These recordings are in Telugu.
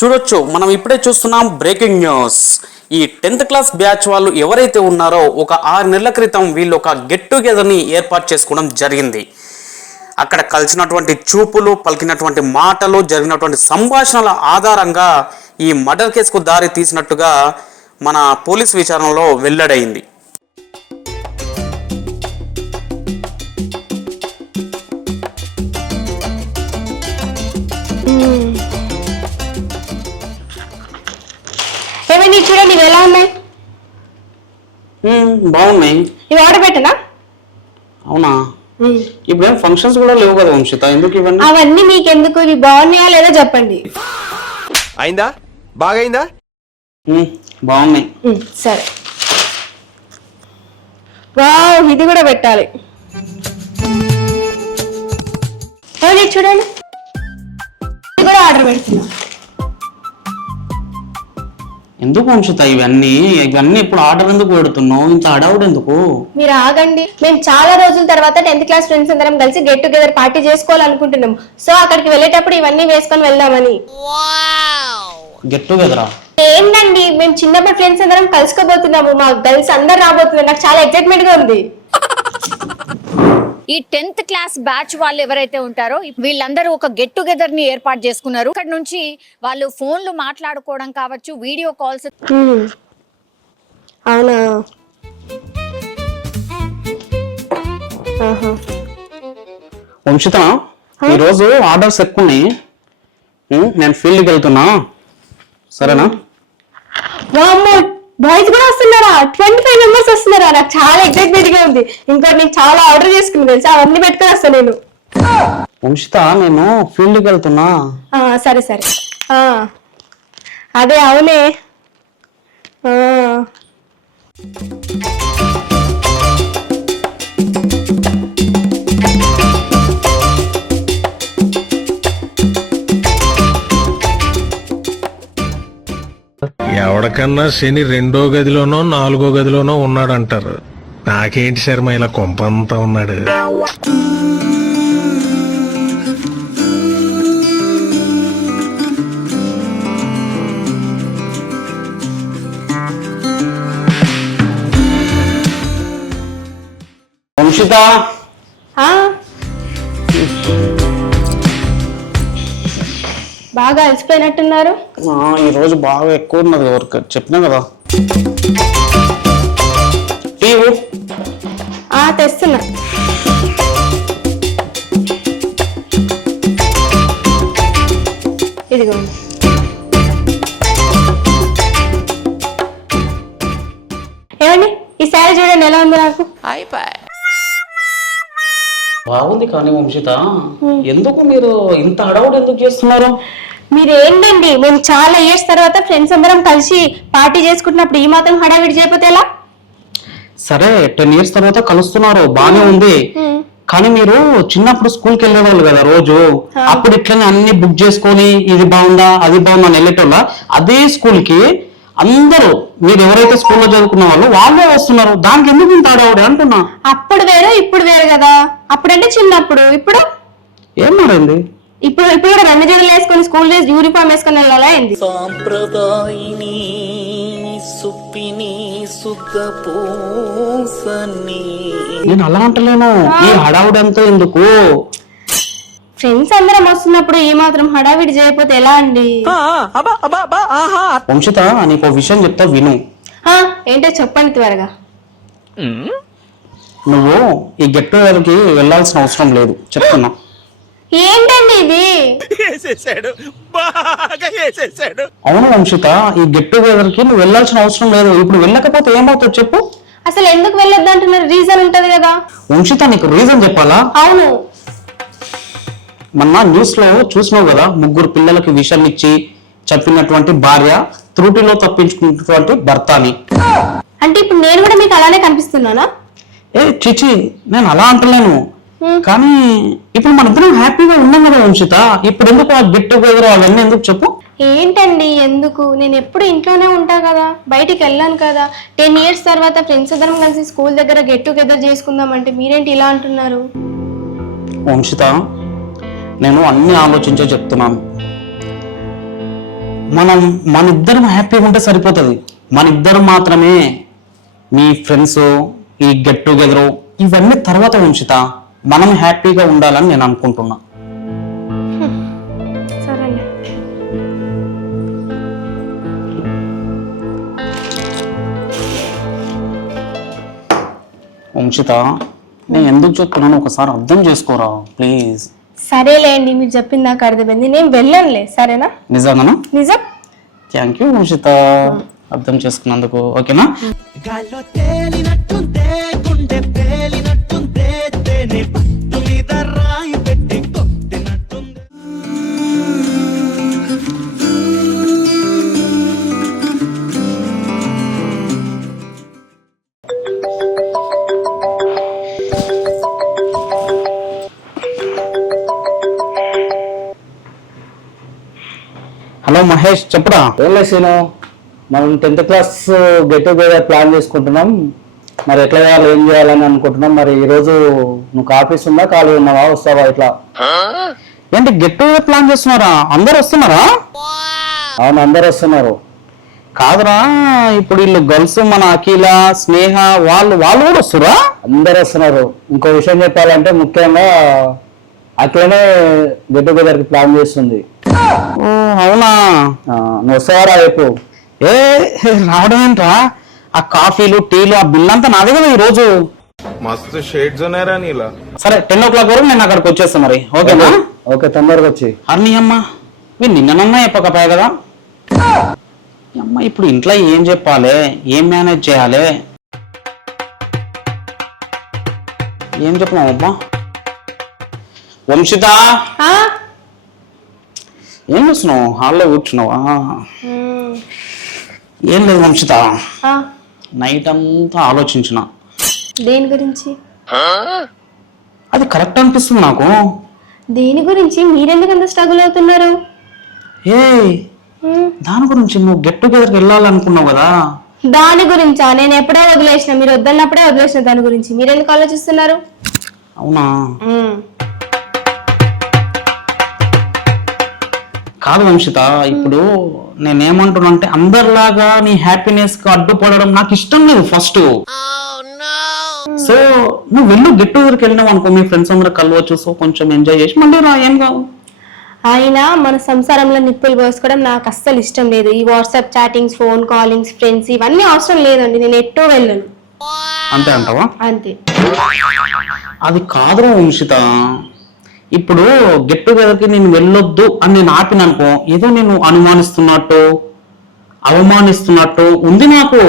చూడొచ్చు మనం ఇప్పుడే చూస్తున్నాం బ్రేకింగ్ న్యూస్. ఈ 10th క్లాస్ బ్యాచ్ వాళ్ళు ఎవరైతే ఉన్నారో ఒక 6 నెలల క్రితం వీళ్ళు ఒక గెట్ టుగెదర్ని ఏర్పాటు చేసుకోవడం జరిగింది. అక్కడ కలిసినటువంటి చూపులు, పలికినటువంటి మాటలు, జరిగినటువంటి సంభాషణల ఆధారంగా ఈ మర్డర్ కేసుకు దారి తీసినట్టుగా మన పోలీస్ విచారణలో వెల్లడైంది. ఏమైనా చూడండి ఇవి ఎలా ఉన్నాయి? బాగున్నాయి. ఇవి ఆర్డర్ పెట్టనా? అవునా? ఇప్పుడు ఫంక్షన్స్ కూడా లేవు కదా వంశిత, ఎందుకు ఇవన్నీ? అవన్నీ మీకెందుకు? ఇవి బాగున్నాయా లేదా చెప్పండి. అయిందా? బాగైందా? బాగున్నాయి. సరే, వావ్, ఇది కూడా పెట్టాలి. చూడండి, ఇది కూడా ఆర్డర్ పెడుతున్నా. ఎందుకు వంశిత ఇవన్నీ ఇప్పుడు ఆర్డర్ ఎందుకు పెడుతున్నావు? ఇంత హడావుడు ఎందుకు? మీరు ఆగండి. మేము చాలా రోజుల తర్వాత 10th క్లాస్ ఫ్రెండ్స్ అందరం కలిసి గెట్ టుగెదర్ పార్టీ చేసుకోవాలనుకుంటున్నాం. సో అక్కడికి వెళ్ళేటప్పుడు ఇవన్నీ వేసుకొని వెళ్దామని. గెట్ టుగెదరా? ఏంటండి, మేము చిన్నప్పుడు ఫ్రెండ్స్ అందరం కలుసుకోబోతున్నాము. మా గర్ల్స్ అందరు రాబోతున్నారు. నాకు చాలా ఎక్సైట్మెంట్ గా ఉంది. ఈ 10th క్లాస్ బ్యాచ్ వాళ్ళు ఎవరైతే ఉంటారో వీళ్ళందరూ ఒక గెట్ టుగెదర్ ని ఏర్పాటు చేసుకున్నారు. ఇక్కడ నుంచి వాళ్ళు ఫోన్లు మాట్లాడుకోవడం కావచ్చు, వీడియో కాల్స్. అవునా? వంశిత, ఈరోజు ఆర్డర్స్ ఎక్కువ ఉన్నాయి. నేను ఫీల్డ్కి వెళ్తున్నా, సరేనా? బాయ్స్ కూడా వస్తున్నారా? 25 మెంబర్స్ వస్తున్నారా? నాకు చాలా ఎక్సైట్మెంట్ గా ఉంది. ఇంకా నేను చాలా ఆర్డర్ చేసుకుని తెలుసా, అవన్నీ పెట్టుకుని వస్తా నేను. వంశిత, నేను ఫీల్డ్కి వెళ్తున్నా. సరే సరే. అదే, అవునే. ఎవడికన్నా శని 2వ గదిలోనో 4వ గదిలోనో ఉన్నాడంటారు. నాకేంటి శర్మ ఇలా కొంపంతా ఉన్నాడు. వంశిత, బాగా అలసిపోయినట్టున్నారు. ఈ రోజు బాగా ఎక్కువ ఉన్నది వర్క్, చెప్పినా కదా. తెస్తున్నా. ఇదిగో. ఏమండి, ఈ శారీ చూడండి ఎలా ఉంది. నాకు బాగుంది. కానీ వంశిత, ఎందుకు మీరు ఇంత హడావుడు ఎందుకు చేస్తున్నారు? మీరు ఏంటండి, మేము చాలా ఇయర్స్ తర్వాత ఫ్రెండ్స్ అందరం కలిసి పార్టీ చేసుకుంటున్నప్పుడు ఈ మాత్రం హడావిడి చేయకపోతే ఎలా? సరే, 10 years తర్వాత కలుస్తున్నారు, బానే ఉంది. కానీ మీరు చిన్నప్పుడు స్కూల్కి వెళ్ళేవాళ్ళు కదా రోజు. అప్పుడు ఇట్లనే అన్ని బుక్ చేసుకొని ఇది బాగుందా అది బాగుందా అని వెళ్ళేటోళ్ళ. అదే స్కూల్ కి అందరూ మీరు ఎవరైతే స్కూల్లో చదువుకున్న వాళ్ళే వస్తున్నారు. దానికి ఎందుకు ఇంత ఆడవాడు అంటున్నా. అప్పుడు వేరు ఇప్పుడు వేరు కదా. అప్పుడంటే చిన్నప్పుడు, ఇప్పుడు ఏం మారింది? ఇప్పుడు కూడా 2 జడలు వేసుకొని స్కూల్ డ్రెస్ యూనిఫామ్ వేసుకొని వెళ్ళాలా ఏంది? నేను అలా అంటలేను. ఈ హడావుడు అంతా ఎందుకు? ఫ్రెండ్స్ అందరం వస్తున్నప్పుడు ఈ మాత్రం హడావిడి చేయకపోతే ఎలా అండి? వంశిత, నీకు విషయం చెప్తా విను. ఏంటో చెప్పండి త్వరగా. నువ్వు ఈ గెట్ టుగెదర్కి వెళ్ళాల్సిన అవసరం లేదు, చెప్తున్నా. ఏంటండి ఇది? అవును వంశిత, ఈ గెట్ టుగెదర్ కి నువ్వు వెళ్ళాల్సిన అవసరం లేదు. ఇప్పుడు వెళ్ళకపోతే ఏమవుతుంది చెప్పు? అసలు ఎందుకు వెళ్ళొద్దు అంటున్నారు? రీజన్ ఉంటది కదా. వంశిత, నీకు రీజన్ చెప్పాలా? అవును. మొన్న న్యూస్ లో చూసినావు కదా, 3 పిల్లలకి విషం ఇచ్చి చంపినటువంటి భార్య, త్రుటిలో తప్పించుకున్నటువంటి భర్త అని. అంటే ఇప్పుడు నేను కూడా మీకు అలానే కనిపిస్తున్నానా? చిచి, నేను అలా అంటలేను. కానీ ఇప్పుడు మన ఇద్దరం హ్యాపీగా ఉన్నాం కదా వంశిత. ఇప్పుడు ఎందుకు ఆ గెట్ టుగెదర్ అవన్నీ ఎందుకు చెప్పు? ఏంటండి ఎందుకు? నేను ఎప్పుడు ఇంట్లోనే ఉంటా కదా, బయటికి వెళ్ళాను కదా. 10 years తర్వాత ఫ్రెండ్స్ అందరం కలిసి స్కూల్ దగ్గర గెట్ టుగెదర్ చేసుకుందాం అంటే మీరేంటి ఇలా అంటున్నారు? వంశిత, నేను అన్ని ఆలోచించే చెప్తున్నాను. మన ఇద్దరం హ్యాపీగా ఉంటే సరిపోతుంది. మన ఇద్దరం మాత్రమే. మీ ఫ్రెండ్స్, ఈ గెట్ టుగెదర్ ఇవన్నీ తర్వాత వంశిత. మనం హ్యాపీగా ఉండాలని నేను అనుకుంటున్నా. సరేలే. వంశిత, నేను ఎందుకు చెప్తున్నాను ఒకసారి అర్థం చేసుకోరా ప్లీజ్. సరేలేండి, మీరు చెప్పింది నాకు అర్థమైంది. నేను వెళ్ళనులే, సరేనా? నిజంగానా? నిజం. థ్యాంక్ యూ వంశిత, అర్థం చేసుకున్నందుకు. ఓకేనా? గాల్లో తేలినట్టుందే గుండె పేలినట్టుందే తేనె పట్టు మీద రాయి పెట్టి కొట్టినట్టుందే. హలో మహేష్, చెప్పురా. ఏం లేదు, మనం 10th class get together plan చేసుకుంటున్నాం. మరి ఎట్లా చేయాలి, ఏం చేయాలని అనుకుంటున్నాం. మరి ఈ రోజు నువ్వు ఆఫీస్ ఉందా, ఖాళీ ఉన్నావా, వస్తావా? ఇట్లా ఏంటి గెట్ టుగెదర్ ప్లాన్ చేస్తున్నారా? అందరు వస్తున్నారా? అవును, అందరు వస్తున్నారు. కాదురా, ఇప్పుడు వీళ్ళు గర్ల్స్, మన అఖిల, స్నేహ వాళ్ళు కూడా వస్తురా? అందరు వస్తున్నారు. ఇంకో విషయం చెప్పాలంటే ముఖ్యంగా అట్లనే గెట్ టుగెదర్ కి ప్లాన్ చేస్తుంది. ఓ అవునా? నువ్వు వస్తావా రేపు? ఏ రావడం ఏంట్రా? ఆ కాఫీలు, టీలు, ఆ బిల్ అంతా నాదే కదా ఈ రోజు. మస్తు షేడ్స్ ఉన్నాయరా నీలా. సరే 10 o'clock వరకు నేను అక్కడికి వచ్చేస్తా మరి. ఓకేనా? ఓకే, తొందరగా వచ్చి. అన్ని అమ్మ, మీరు నిన్ననన్నా చెప్పకపోయా కదా. అమ్మ ఇప్పుడు ఇంట్లో ఏం చెప్పాలి, ఏం మేనేజ్ చేయాలి, ఏం చెప్పినావు అమ్మా? వంశిత, ఆ? ఏం చేస్తున్నావు? హాల్లో కూర్చున్నావా? ఏం లేదు వంశిత, ఆ? నైట్ అంతా ఆలోచించిన. దేని గురించి? అది కరెక్ట్ అనిపిస్తుంది నాకు. దేని గురించి? మీరెందుకు అంత స్ట్రగుల్ అవుతున్నారు? ఏ దాని గురించి, నువ్వు గెట్ టుగెదర్కి వెళ్ళాలనుకున్నావు కదా. దాని గురించా? నేను ఎప్పుడో వదిలేసిన, మీరు వద్దన్నప్పుడే వదిలేసిన. దాని గురించి మీరెందుకు ఆలోచిస్తున్నారు? అవునా? కాదు వంశిత, ఇప్పుడు నేనేమంటున్నా అంటే అందరిలాగా నీ హ్యాపీనెస్ కి అడ్డుపడడం నాకు ఇష్టం లేదు ఫస్ట్. సో నువ్వు వెళ్ళు, గెట్ టుగెదర్కి వెళ్ళినావు అనుకో, మీ ఫ్రెండ్స్ అందరూ కలవచ్చు. సో కొంచెం ఎంజాయ్ చేసి మళ్ళీ రా, ఏం కావు. అయినా మన సంసారంలో నిప్పులు పోసుకోవడం నాకు అస్సలు ఇష్టం లేదు. ఈ వాట్సాప్ చాటింగ్స్, ఫోన్ కాలింగ్స్, ఫ్రెండ్స్ ఇవన్నీ అవసరం లేదండి. నేను ఎట్టో వెళ్ళను. అంతే అంటావా? అంతే. అది కాదురా వంశిత, ఇప్పుడు గెట్ టుగెదర్కి నేను వెళ్ళొద్దు అని నేను ఆపిన అనుకో, ఏదో నేను అనుమానిస్తున్నట్టు, అవమానిస్తున్నట్టు ఉంది నాకు.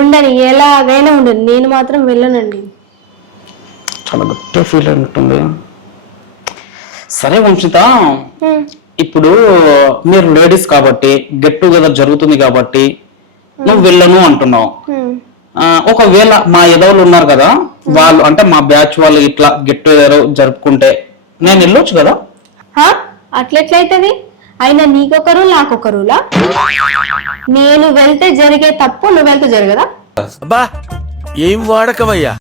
ఉండని, ఎలాగైనా ఉండను. నేను మాత్రం వెళ్ళనండి. చాలా గట్టిగా ఫీల్ అయినట్టుంది. సరే వంశిత, ఇప్పుడు మీరు లేడీస్ కాబట్టి గెట్ టుగెదర్ జరుగుతుంది కాబట్టి నువ్వు వెళ్ళను అంటున్నావు. ఒకవేళ మా ఎదవలు ఉన్నారు కదా, వాళ్ళు అంటే మా బ్యాచ్ వాళ్ళు ఇట్లా గెట్ టుగెదర్ జరుపుకుంటే నేను వెళ్ళొచ్చు కదా. అట్లెట్లయితది? అయినా నీకొక రూల్, నాకొక రూలా? నేను వెళ్తే జరిగే తప్పు నువ్వు వెళ్తే జరగదా? అబ్బా ఏం వాడకవయ్యా.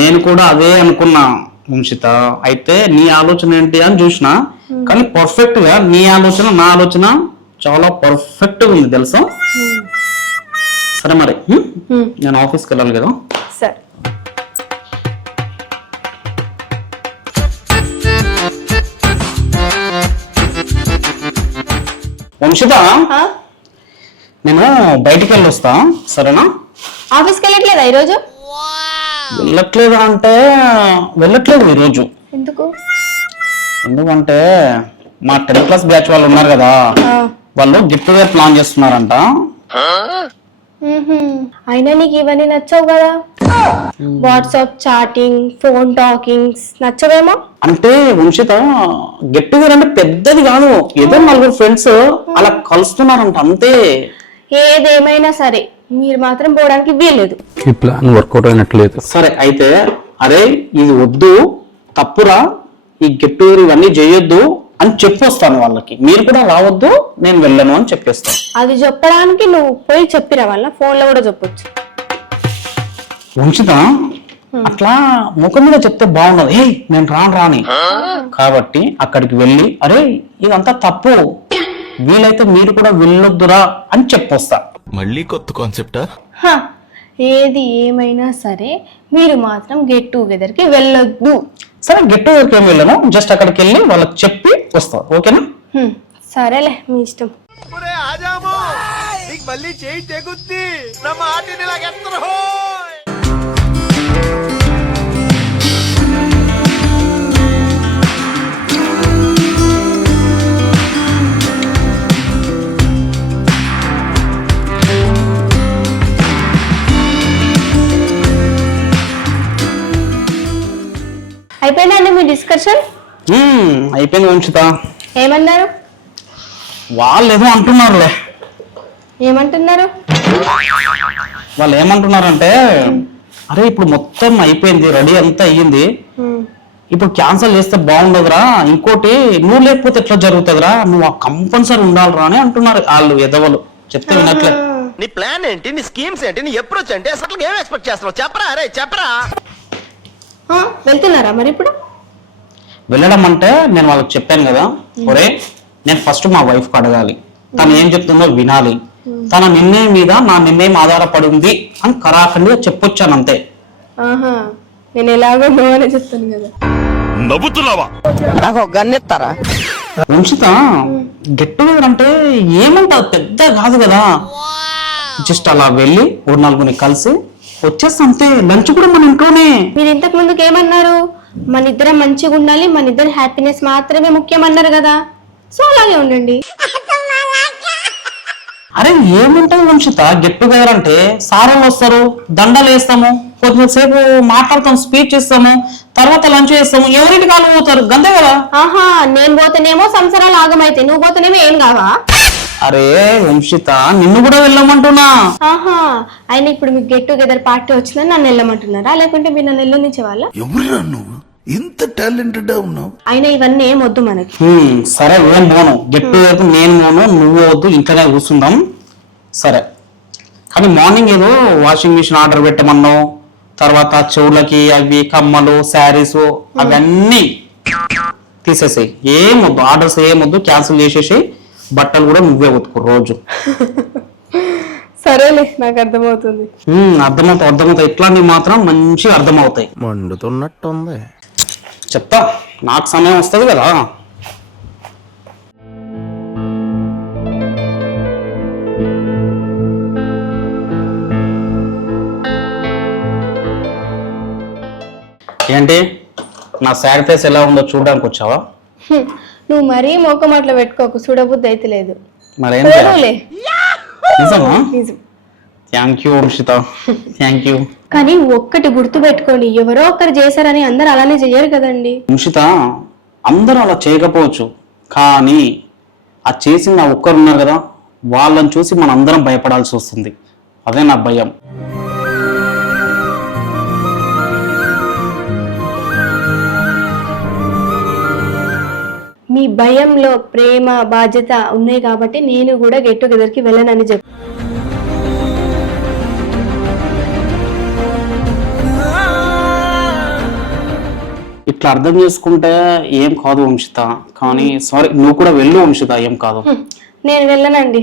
నేను కూడా అదే అనుకున్నా వంశిత. అయితే నీ ఆలోచన ఏంటి అని చూసిన, కానీ పర్ఫెక్ట్ గా నీ ఆలోచన నా ఆలోచన చాలా పర్ఫెక్ట్ గా ఉంది తెలుసా. సరే మరి నేను ఆఫీస్కి వెళ్ళాలి కదా. సరే. వంశిత, నేను బయటికి వెళ్ళి వస్తా, సరేనా? ఆఫీస్కి వెళ్ళట్లేదా ఈరోజు? వెళ్ళట్లేదు అంటే వెళ్ళట్లేదు ఈరోజు. ఎందుకు? ఎందుకంటే మా 10th క్లాస్ బ్యాచ్ వాళ్ళు ఉన్నారు కదా, వాళ్ళు గెట్ టుగెదర్ ప్లాన్ చేస్తున్నారంట. అయినా నీకు ఇవన్నీ నచ్చవు కదా. వాట్సాప్ చాటింగ్, ఫోన్ టాకింగ్స్ నచ్చవేమో. అంటే వంశిత, గెట్ టుగెదర్ అంటే పెద్దది కాదు, ఏదో 4 ఫ్రెండ్స్ అలా కలుస్తున్నారంట అంతే. ఏదేమైనా సరే మీరు మాత్రం పోవడానికి వీల్లేదు. ఈ ప్లాన్ వర్కౌట్ అయినట్లేదు. సరే అయితే, అరే ఇది వద్దు, తప్పురా, ఈ గెట్ టుగెదర్ ఇవన్నీ చేయొద్దు అని చెప్పొస్తాను వాళ్ళకి. మీరు కూడా రావద్దు, నేను వెళ్ళను అని చెప్పేస్తాను. అది చెప్పడానికి నువ్వు పోయి చెప్పిరా వాళ్ళ ఫోన్ లో కూడా చెప్పొచ్చు. వంశిత, అట్లా ముఖం మీద చెప్తే బాగుండదు. ఏ నేను రాని కాబట్టి అక్కడికి వెళ్ళి, అరే ఇదంతా తప్పు, వీలైతే మీరు కూడా వెళ్ళొద్దురా అని చెప్పొస్తా. మళ్ళీ కొత్త కాన్సెప్టా? హ, ఏది ఏమైనా సరే మీరు మాత్రం గెట్ టుగెదర్కి వెళ్ళొద్దు. సరే గెట్ టుగెదర్కి ఏం వెళ్ళను, జస్ట్ అక్కడికి వెళ్ళి వాళ్ళకి చెప్పి వస్తా. ఓకేనా? సరేలే మీ ఇష్టం. మళ్ళీ చేయి తెగుద్ది నా మాటిని లాగెత్తరు. అయిపోయిందండి మీ డిస్కషన్? అయిపోయింది వంశిత. ఏమన్నారు? వాళ్ళు ఏదో అంటున్నారులే. ఏమంటున్నారు? వాళ్ళు ఏమంటున్నారంటే, అరే ఇప్పుడు మొత్తం అయిపోయింది, రెడీ అంతా అయ్యింది, ఇప్పుడు క్యాన్సిల్ చేస్తే బాగుండదురా, ఇంకోటి నువ్వు లేకపోతే ఎట్లా జరుగుతుందిరా, నువ్వు కంపల్సరీ ఉండాలిరా అని అంటున్నారు వాళ్ళు. ఎదవలు చెప్తే వినట్లే. నీ ప్లాన్ ఏంటి, నీ స్కీమ్స్ ఏంటి, నీ అప్రోచ్ ఏంటి, అసలు ఏం ఎక్స్పెక్ట్ చేస్తున్నావు చెప్పరా? అరే చెప్పరా. వెళ్తున్నారా మరి ఇప్పుడు? వెళ్ళడం అంటే నేను వాళ్ళకి చెప్పాను కదా, ఒరే నేను ఫస్ట్ మా వైఫ్ అడగాలి, తను ఏం చెప్తుందో వినాలి, తన నిర్ణయం మీద నా నిర్ణయం ఆధారపడింది అని కరాఖండిగా చెప్పొచ్చాను అంతే. ఆహా, నేను ఎలాగో నో అని చెప్తాను కదా. నవ్వుతున్నావా? వంశిత, గెట్ టుగెదర్ అంటే ఏమంటారు, పెద్ద కాదు కదా, జస్ట్ అలా వెళ్ళి ఒక నలుగురిని కలిసి వచ్చేస్తా అంతే. లంచ్ కూడా మన ఇంట్లోనే. మీరు ఇంతకు ముందుకు ఏమన్నారు? మన ఇద్దరం మంచిగా ఉండాలి, మన ఇద్దరు హ్యాపీనెస్ మాత్రమే ముఖ్యం అన్నారు కదా, సో అలాగే ఉండండి. అరే ఏముంటది వంశిత, గెట్ టుగెదర్ అంటే సారోళ్ళు వస్తారు, దండలు వేస్తాము, కొద్దిసేపు మాట్లాడతాం, స్పీచ్ ఇస్తాము, తర్వాత లంచ్ చేస్తాము, ఎవరింటి కాళ్ళు పోతారు, గంతే కదా. ఆహా, నేను పోతేనేమో సంవత్సరాలు ఆగమైతే, నువ్వు పోతేనేమో ఏం కావా? అరే వంశిత, నిన్ను కూడా వెళ్ళమంటున్నా. ఆహా, అయినా ఇప్పుడు మీకు గెట్ టుగెదర్ పార్టీ వచ్చిందని నన్ను వెళ్ళమంటున్నారా, లేకుంటే మీరు నన్ను వెళ్ళనిచ్చే వాళ్ళ? ఎవరురా నువ్వు ఇంత టాలెంటెడ్ ఉన్నావు? అయినా ఇవన్నీ ఏం వద్దు మనకి. సరే ఏం పోను, గెట్ టుగెదర్ నేను పోను, నువ్వు వద్దు, ఇంట్లోనే కూర్చుందాం. సరే, కానీ మార్నింగ్ ఏదో వాషింగ్ మిషన్ ఆర్డర్ పెట్టమన్నావు, తర్వాత చెవులకి అవి కమ్మలు, శారీస్ అవన్నీ తీసేసాయి. ఏమొద్దు, ఆర్డర్స్ ఏమొద్దు, క్యాన్సిల్ చేసేసి బట్టలు కూడా నువ్వే ఉతుకు రోజు. సరేలే, నాకు అర్థమవుతుంది. అర్థమవుతాయి, ఇట్లాంటివి మాత్రం మంచిగా అర్థమవుతాయి. మండుతున్నట్టుంది. చెప్తా, నాకు సమయం వస్తుంది కదా. ఏంటి నా సాడ్ ఫేస్ ఎలా ఉందో చూడడానికి వచ్చావా? నువ్వు మరీ మోకం అట్లా పెట్టుకోకు, చూడబుద్ధి అయితే లేదు. మరేం నిజమా? Thank you Vamshita, thank you. కానీ ఒక్కటి గుర్తు పెట్టుకోండి, ఎవరో ఒకరు చేశారని అందరు అలానే చెయ్యరు కదండి. వంశిత, అందరూ అలా చేయకపోవచ్చు, కానీ ఆ చేసిన నా ఒక్కరు ఉన్నారు కదా, వాళ్ళని చూసి మన అందరం భయపడాల్సి వస్తుంది. అదే నా భయం. మీ భయంలో ప్రేమ, బాధ్యత ఉన్నాయి కాబట్టి నేను కూడా గెట్ టుగెదర్కి వెళ్ళనని చెప్పి. ఇట్లా అర్థం చేసుకుంటే ఏం కాదు వంశిత, కానీ సారీ, నువ్వు కూడా వెళ్ళు వంశిత, ఏం కాదు. నేను వెళ్ళనండి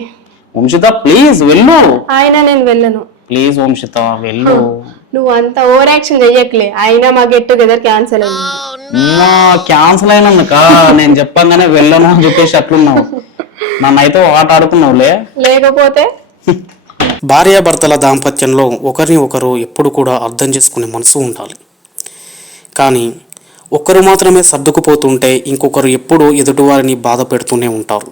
వంశిత, ప్లీజ్ వెళ్ళు. అయినా నేను వెళ్ళను. ప్లీజ్ వంశిత వెళ్ళు. నువ్వు అంత ఓవర్ యాక్షన్ చెయ్యట్లే, అయినా మా గెట్ టుగెదర్ క్యాన్సిల్ అయింది. క్యాన్సిల్ అయినందుక నేను చెప్పంగానే వెళ్ళను అని చెప్పేసి అట్లున్నావు, నన్ను అయితే ఆట ఆడుకున్నావులే. లేకపోతే భార్యాభర్తల దాంపత్యంలో ఒకరిని ఒకరు ఎప్పుడు కూడా అర్థం చేసుకునే మనసు ఉండాలి. కానీ ఒక్కరు మాత్రమే సర్దుకుపోతుంటే ఇంకొకరు ఎప్పుడూ ఎదుటివారిని బాధ పెడుతూనే ఉంటారు.